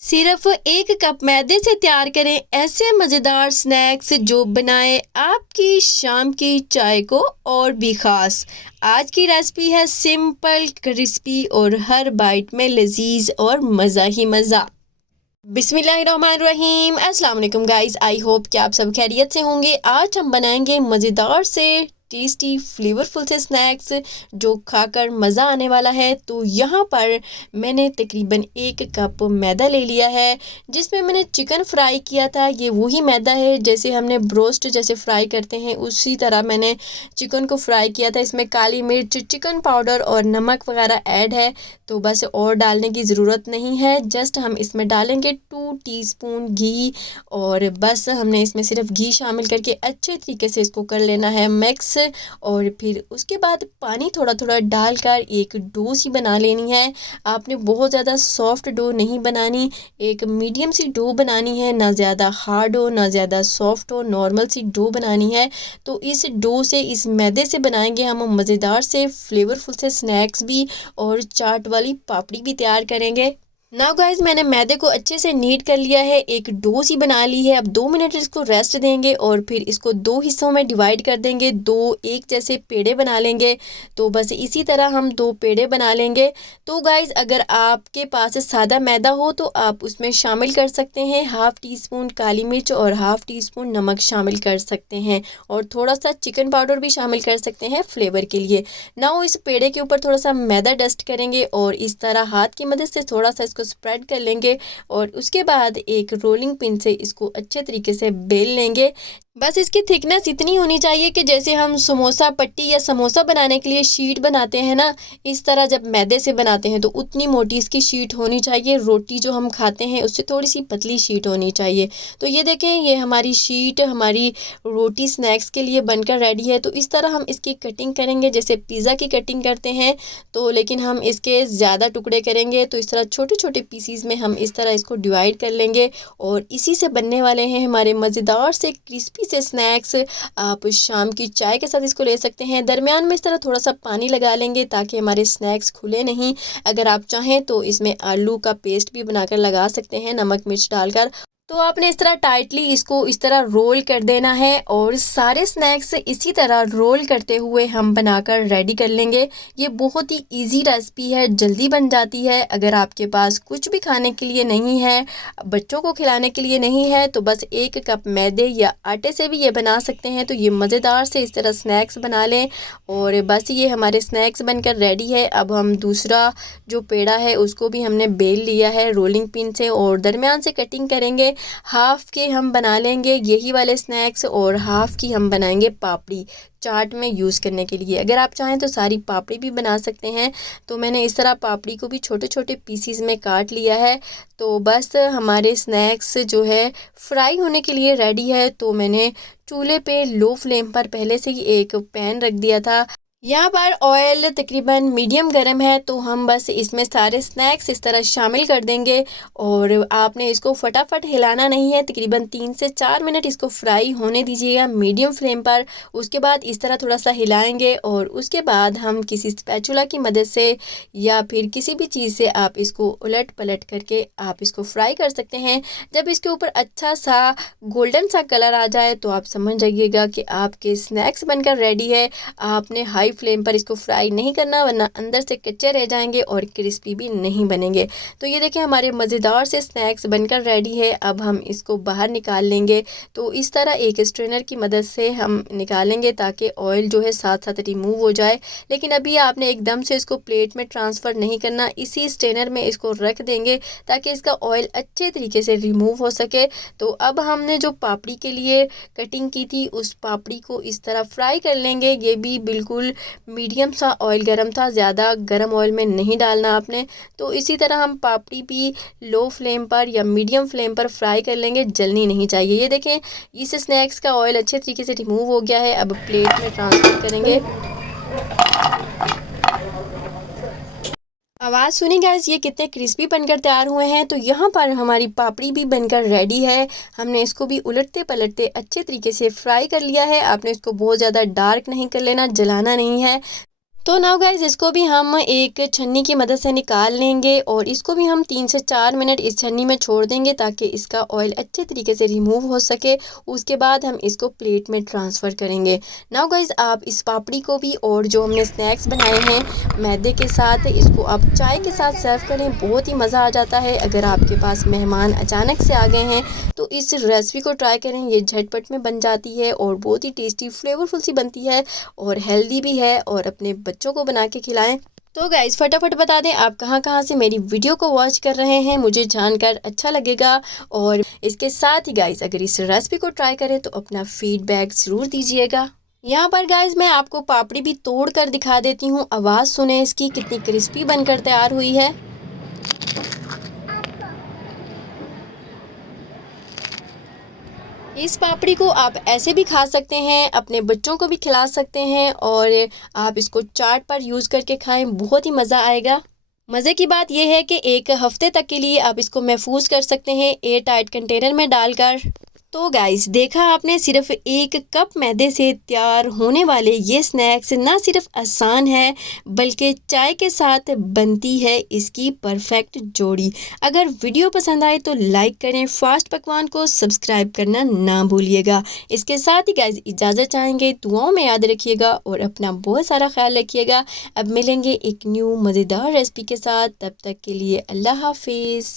सिर्फ 1 कप मैदे से तैयार करें ऐसे मज़ेदार स्नैक्स जो बनाए आपकी शाम की चाय को और भी ख़ास। आज की रेसिपी है सिंपल, क्रिस्पी और हर बाइट में लजीज और मज़ा ही मज़ा। बिस्मिल्लाहिर्रहमानिर्रहीम। अस्सलाम वालेकुम गाइस, आई होप कि आप सब खैरियत से होंगे। आज हम बनाएंगे मज़ेदार से टेस्टी फ्लेवरफुल से स्नैक्स जो खाकर मज़ा आने वाला है। तो यहाँ पर मैंने तकरीबन 1 कप मैदा ले लिया है, जिसमें मैंने चिकन फ्राई किया था। ये वही मैदा है जैसे हमने ब्रोस्ट जैसे फ्राई करते हैं, उसी तरह मैंने चिकन को फ्राई किया था। इसमें काली मिर्च, चिकन पाउडर और नमक वगैरह ऐड है, तो बस और डालने की ज़रूरत नहीं है। जस्ट हम इसमें डालेंगे 2 टीस्पून घी, और बस हमने इसमें सिर्फ घी शामिल करके अच्छे तरीके से इसको कर लेना है मिक्स। और फिर उसके बाद पानी थोड़ा थोड़ा डालकर एक डो सी बना लेनी है। आपने बहुत ज़्यादा सॉफ्ट डो नहीं बनानी, एक मीडियम सी डो बनानी है, ना ज़्यादा हार्ड हो ना ज़्यादा सॉफ्ट हो, नॉर्मल सी डो बनानी है। तो इस डो से, इस मैदे से बनाएंगे हम मज़ेदार से फ्लेवरफुल से स्नैक्स भी, और चाट वाली पापड़ी भी तैयार करेंगे। नाउ गाइज, मैंने मैदे को अच्छे से नीट कर लिया है, एक डो सी बना ली है। अब 2 मिनट इसको रेस्ट देंगे और फिर इसको 2 हिस्सों में डिवाइड कर देंगे। 2 एक जैसे पेड़े बना लेंगे। तो बस इसी तरह हम 2 पेड़े बना लेंगे। तो गाइज, अगर आपके पास सादा मैदा हो तो आप उसमें शामिल कर सकते हैं 1/2 टीस्पून काली मिर्च और 1/2 टीस्पून नमक शामिल कर सकते हैं, और थोड़ा सा चिकन पाउडर भी शामिल कर सकते हैं फ्लेवर के लिए। नाउ इस पेड़े के ऊपर थोड़ा सा मैदा डस्ट करेंगे और इस तरह हाथ की मदद से थोड़ा सा इसको स्प्रेड कर लेंगे, और उसके बाद एक रोलिंग पिन से इसको अच्छे तरीके से बेल लेंगे। बस इसकी थिकनेस इतनी होनी चाहिए कि जैसे हम समोसा पट्टी या समोसा बनाने के लिए शीट बनाते हैं ना, इस तरह जब मैदे से बनाते हैं तो उतनी मोटी इसकी शीट होनी चाहिए। रोटी जो हम खाते हैं उससे थोड़ी सी पतली शीट होनी चाहिए। तो ये देखें, ये हमारी शीट हमारी रोटी स्नैक्स के लिए बनकर रेडी है। तो इस तरह हम इसकी कटिंग करेंगे जैसे पिज़्ज़ा की कटिंग करते हैं, तो लेकिन हम इसके ज़्यादा टुकड़े करेंगे। तो इस तरह छोटे छोटे पीसीज में हम इस तरह इसको डिवाइड कर लेंगे, और इसी से बनने वाले हैं हमारे मज़ेदार से क्रिस्पी से स्नैक्स। आप शाम की चाय के साथ इसको ले सकते हैं। दरमियान में इस तरह थोड़ा सा पानी लगा लेंगे ताकि हमारे स्नैक्स खुले नहीं। अगर आप चाहें तो इसमें आलू का पेस्ट भी बनाकर लगा सकते हैं नमक मिर्च डालकर। तो आपने इस तरह टाइटली इसको इस तरह रोल कर देना है, और सारे स्नैक्स इसी तरह रोल करते हुए हम बनाकर रेडी कर लेंगे। ये बहुत ही इजी रेसिपी है, जल्दी बन जाती है। अगर आपके पास कुछ भी खाने के लिए नहीं है, बच्चों को खिलाने के लिए नहीं है, तो बस 1 कप मैदे या आटे से भी ये बना सकते हैं। तो ये मज़ेदार से इस तरह स्नैक्स बना लें, और बस ये हमारे स्नैक्स बनकर रेडी है। अब हम दूसरा जो पेड़ा है उसको भी हमने बेल लिया है रोलिंग पिन से, और दरमियान से कटिंग करेंगे। हाफ के हम बना लेंगे यही वाले स्नैक्स, और हाफ की हम बनाएंगे पापड़ी चाट में यूज़ करने के लिए। अगर आप चाहें तो सारी पापड़ी भी बना सकते हैं। तो मैंने इस तरह पापड़ी को भी छोटे छोटे पीसीज में काट लिया है। तो बस हमारे स्नैक्स जो है फ्राई होने के लिए रेडी है। तो मैंने चूल्हे पे लो फ्लेम पर पहले से ही एक पैन रख दिया था। यहाँ पर ऑयल तकरीबन मीडियम गर्म है, तो हम बस इसमें सारे स्नैक्स इस तरह शामिल कर देंगे, और आपने इसको फटाफट हिलाना नहीं है। तकरीबन 3 से 4 मिनट इसको फ्राई होने दीजिएगा मीडियम फ्लेम पर। उसके बाद इस तरह थोड़ा सा हिलाएंगे, और उसके बाद हम किसी स्पैचुला की मदद से या फिर किसी भी चीज़ से आप इसको उलट पलट करके आप इसको फ्राई कर सकते हैं। जब इसके ऊपर अच्छा सा गोल्डन सा कलर आ जाए तो आप समझ जाइएगा कि आपके स्नैक्स बनकर रेडी है। आपने हाई फ्लेम पर इसको फ्राई नहीं करना, वरना अंदर से कच्चे रह जाएंगे और क्रिस्पी भी नहीं बनेंगे। तो ये देखिए, हमारे मज़ेदार से स्नैक्स बनकर रेडी है। अब हम इसको बाहर निकाल लेंगे। तो इस तरह एक स्ट्रेनर की मदद से हम निकालेंगे ताकि ऑयल जो है साथ साथ रिमूव हो जाए। लेकिन अभी आपने एकदम से इसको प्लेट में ट्रांसफ़र नहीं करना, इसी स्ट्रेनर में इसको रख देंगे ताकि इसका ऑयल अच्छे तरीके से रिमूव हो सके। तो अब हमने जो पापड़ी के लिए कटिंग की थी उस पापड़ी को इस तरह फ्राई कर लेंगे। ये भी बिल्कुल मीडियम सा ऑयल गरम था, ज़्यादा गरम ऑयल में नहीं डालना आपने। तो इसी तरह हम पापड़ी भी लो फ्लेम पर या मीडियम फ्लेम पर फ्राई कर लेंगे, जलनी नहीं चाहिए। ये देखें, इस स्नैक्स का ऑयल अच्छे तरीके से रिमूव हो गया है। अब प्लेट में ट्रांसफ़र करेंगे। आवाज़ सुनी गाइस, ये कितने क्रिस्पी बनकर तैयार हुए हैं। तो यहाँ पर हमारी पापड़ी भी बनकर रेडी है। हमने इसको भी उलटते पलटते अच्छे तरीके से फ्राई कर लिया है। आपने इसको बहुत ज़्यादा डार्क नहीं कर लेना, जलाना नहीं है। तो नाउ गाइस इसको भी हम एक छन्नी की मदद से निकाल लेंगे और इसको भी हम 3 से 4 मिनट इस छन्नी में छोड़ देंगे ताकि इसका ऑयल अच्छे तरीके से रिमूव हो सके। उसके बाद हम इसको प्लेट में ट्रांसफ़र करेंगे। नाउ गाइस आप इस पापड़ी को भी और जो हमने स्नैक्स बनाए हैं मैदे के साथ, इसको आप चाय के साथ सर्व करें, बहुत ही मज़ा आ जाता है। अगर आपके पास मेहमान अचानक से आ गए हैं तो इस रेसिपी को ट्राई करें, ये झटपट में बन जाती है और बहुत ही टेस्टी फ्लेवरफुल सी बनती है और हेल्दी भी है, और अपने बच्चों को बना के खिलाएं। तो गाइज़ फटाफट बता दें आप कहाँ से मेरी वीडियो को वॉच कर रहे हैं, मुझे जानकर अच्छा लगेगा। और इसके साथ ही गाइज़ अगर इस रेसिपी को ट्राई करें तो अपना फीडबैक ज़रूर दीजिएगा। यहाँ पर गाइज़ मैं आपको पापड़ी भी तोड़ कर दिखा देती हूँ, आवाज़ सुने इसकी कितनी क्रिस्पी बनकर तैयार हुई है। इस पापड़ी को आप ऐसे भी खा सकते हैं, अपने बच्चों को भी खिला सकते हैं, और आप इसको चाट पर यूज़ करके खाएं, बहुत ही मज़ा आएगा। मज़े की बात यह है कि 1 हफ़्ते तक के लिए आप इसको महफूज कर सकते हैं एयर टाइट कंटेनर में डालकर। तो गाइस देखा आपने, सिर्फ 1 कप मैदे से तैयार होने वाले ये स्नैक्स ना सिर्फ आसान है बल्कि चाय के साथ बनती है इसकी परफेक्ट जोड़ी। अगर वीडियो पसंद आए तो लाइक करें, फास्ट पकवान को सब्सक्राइब करना ना भूलिएगा। इसके साथ ही गाइस इजाज़त चाहेंगे, दुआओं में याद रखिएगा और अपना बहुत सारा ख्याल रखिएगा। अब मिलेंगे एक न्यू मज़ेदार रेसिपी के साथ, तब तक के लिए अल्लाह हाफिज़।